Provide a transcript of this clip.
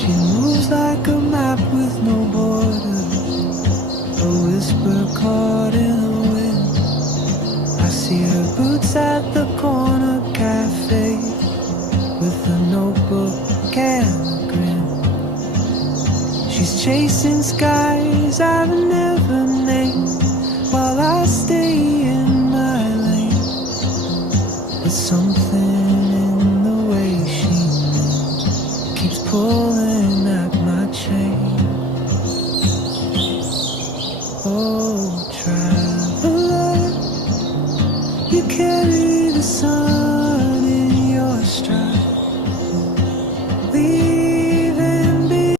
She moves like a map with no borders, a whisper caught in the wind. I see her boots at the corner cafe with a notebook and a grin. She's chasing skies I've never named while I stay in my lane. But something in the way she moves keeps pulling at my chain.